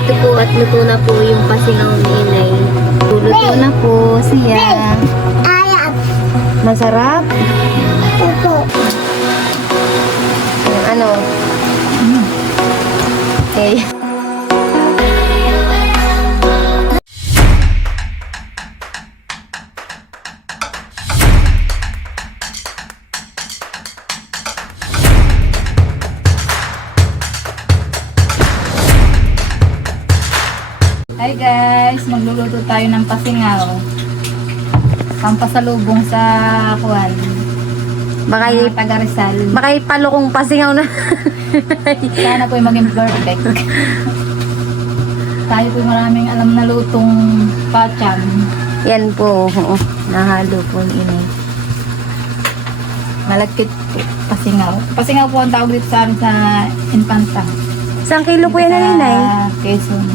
dito po at luto na po yung pasingaw ni inay. Luto na po siya. Masarap? Opo. Ano? Okay. Hi guys, magluluto tayo ng pasingaw. Pampasalubong sa kuwan. Baka Mga taga Rizal. baka ipalokong pasingaw na. Sana po maging perfect. Tayo po maraming alam na lutong pacham. Yan po. Oo. Nahalo po ni inay. Malagkit po, pasingaw. Pasingaw po ang tawag dito sa amin sa Infanta. Isang kilo po yan na inay. Sa Quezon.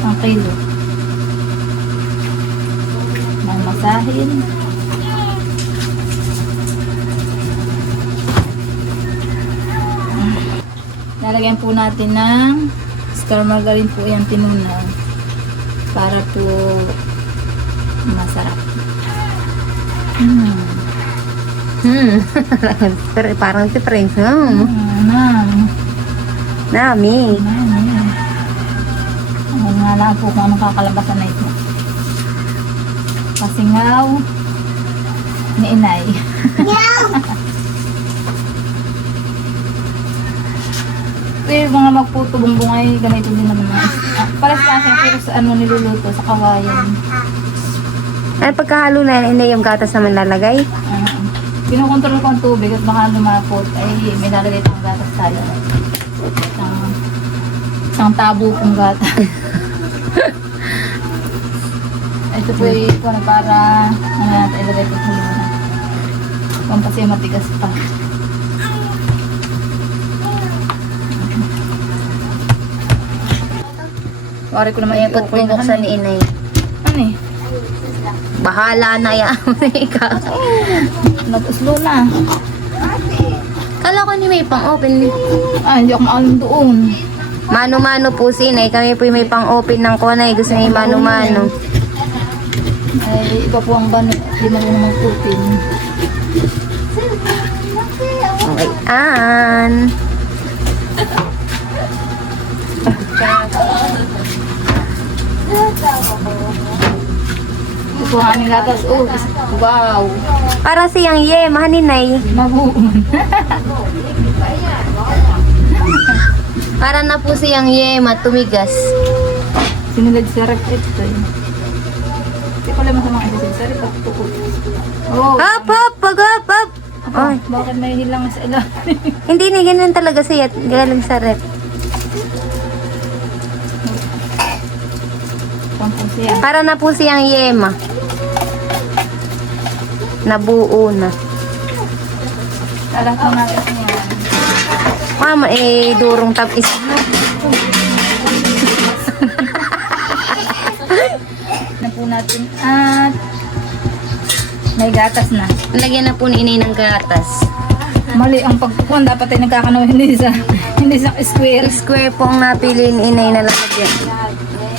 Ang kilo. Mamasahin. Lalagyan po natin ng star margarine po yung tinunaw para po masarap. Pero parang difference. Nami. Nami. Ano nga lang po kung anong kakalabasan na ito. Pasingaw ni inay. Pero mga magputo bumbong ay ganito din naman. Pares kasi pero sa ano niluluto sa kawayan. Ay, pagkahalo na yan, inay yung gatas naman lalagay. Kinukontrol ko ang tubig at baka lumapot ay may lalagay pang gatas tayo. Isang tabo kong gatas. Ito po ay para ano natin ilagay po sa luna. Kung kasi matigas pa. Wari ko naman Ipot po buksan ni inay. Ano eh? Bahala na yan. Ikaw. Nag-uslo na. Kala ko ni may pang-open. Hindi ako maalam doon. Mano-mano po si inay. Kami po may pang-open ng kunay. Gusto niya yung mano-mano. Ay, iba po ang banit. Hindi man mo magpupin. Okay. An. Ito po ang aming gatas. Oh, wow. Para siyang yema, ninay. Mabuon. Para na po siyang yema, tumigas. Sinulad sa rep ito eh. Hindi ko alam sa mga isa sa rep at tuko. Oh, Hop, hop, pag hop, hop. Ay, bakit may hilang sa ilalim? hindi na ganun talaga siya. Galing sa rep. Pampun siya. Para na po siyang yema. Nabuo na. Alam ko natin yan. Mama, durong tapis. Na po natin at may gatas na. Lagyan na po ni inay ng gatas. Mali ang pagkukuhan. Dapat ay nagkakanaw hindi sa square. Square po ang napili ni inay na lalagyan.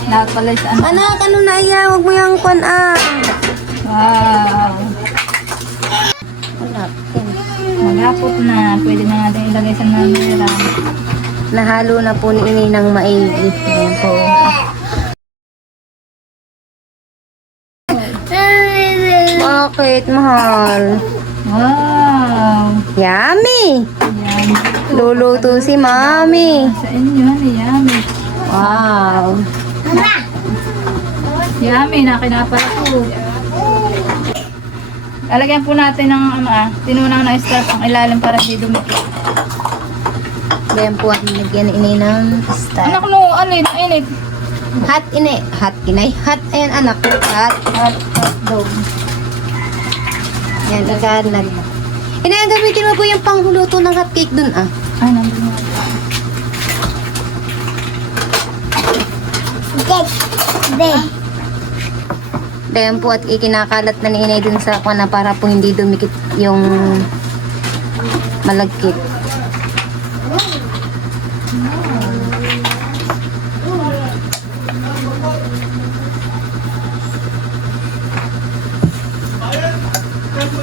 Dapat pala sa ano. Anak, ano na iya? Huwag mo yung kwan Wow. Wala. Magapot na. Pwede na natin ilagay sa namera. Nahalo na po ni inay ng maigi. Ayan po. Bakit, mahal? Wow. Yummy! Yan. Luluto si mami. Sa inyo, yummy. Wow! Yummy, nakinapala po. Lalagyan po natin ng tinunang na strap ang ilalim para hindi dumikit. Ayan po ang nilagyan ni inay ng star. Anak no, alin, init. Hot inay. Hot inay. Hot ayan anak. Hot. Hot dog. Yan, nagkalag. Inay, gamitin mo po yung panghuluto ng hotcake dun Ay, nandun na. Ayan po at ikinakalat na ni inay dun sa kuna para po hindi dumikit yung malagkit.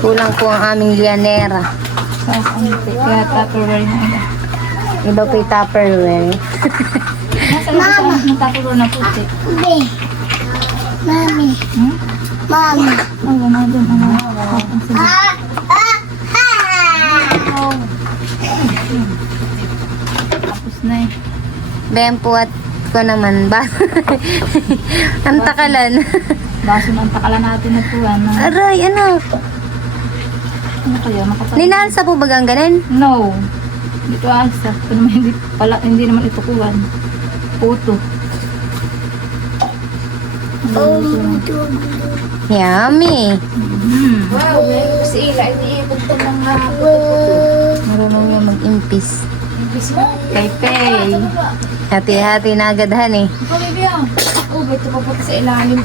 Kulang po ang aming lianera. Sa konti. Kaya tupperware na iba. Iba po yung Tupperware. Nasa labas ang ng tupperware na puti. Mami. Hmm? Mami. Oh, wala doon. Ano? Sige. Tapos na eh. Bempo at ko naman ba? Ang takalan. Baso ng takalan natin na po. Ano Aray, ano? kaya? Makapal. Ninalsa po ba ang ganun? No. Dito asa. Ito naman hindi naman ito kuwan. Puto. Yummy. Wow, si Ila, iniipog ko ng Marunong yung mag-impis. Pay Pay. Hati-hati na agad han eh. Ito, baby, ah. Oh, ba ito papunta sa ilalim.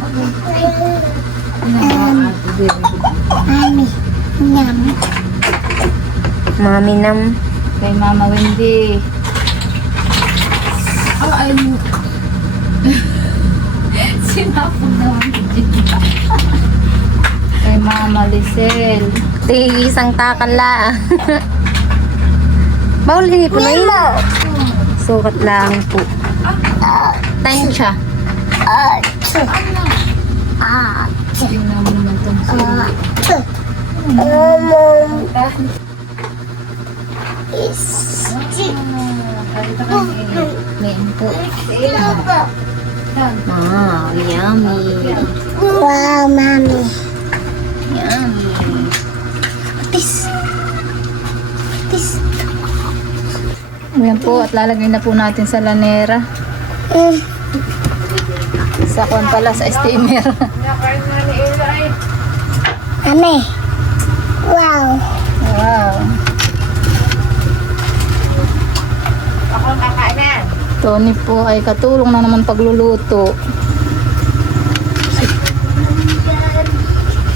Mami. Nyam. Mami nam. Kay Mama Wendy. Ah, ay. Sinapog naman. Kay Mama Lisel. Isang takala. Bawal din po na yun. Sukat lang po. Tansya. Tingnan mo naman itong sulit. Meron po. Wow, yummy. Wow, mami. Yummy. Ayan po, at lalagay na po natin sa lanera. Sa kwan pala, sa steamer. Mami. Wow. Wow. Tony po ay katulong na naman pagluluto.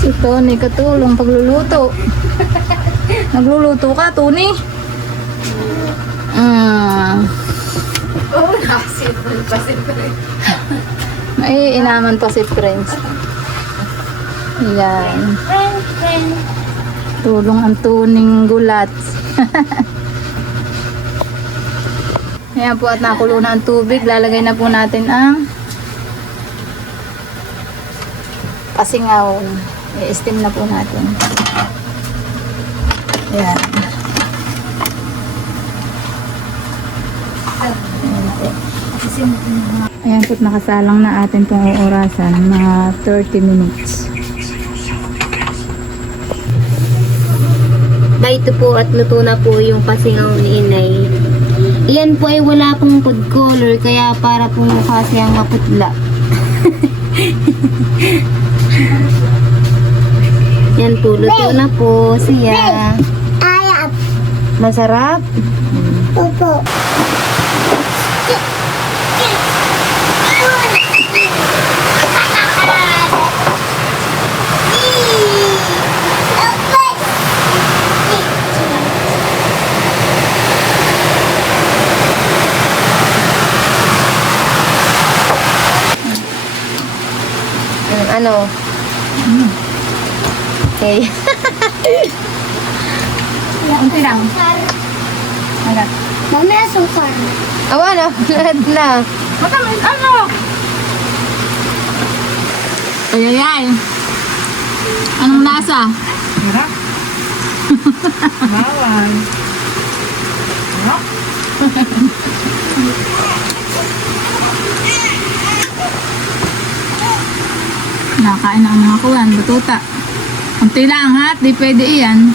Si Tony katulong pagluluto. Nagluluto ka, Tony? Ay, inaman pa si Prince. Yan. Tulong ang tuning gulat. Ayan po at nakulo na ang tubig. Lalagay na po natin ang pasingaw. I-steam na po natin. Ayan. Ayan po, nakasalang na atin pong orasan. Mga 30 minutes. Dahito po at luto na po yung pasingaw ni Inay. Iyan po ay wala pong food color kaya para po mukha siyang maputla. Yan po, luto na po siya. Ayap. Masarap. Opo. Ano? Okay. Unti lang. Ayan. Mami, asukar. Awa na, lahat na. Matamis, ano? Ayayay. Anong lasa? Sarap. Bawal. Sarap. Nakain na ang mga kuwan, batuta. Unti lang ha, di pwede iyan.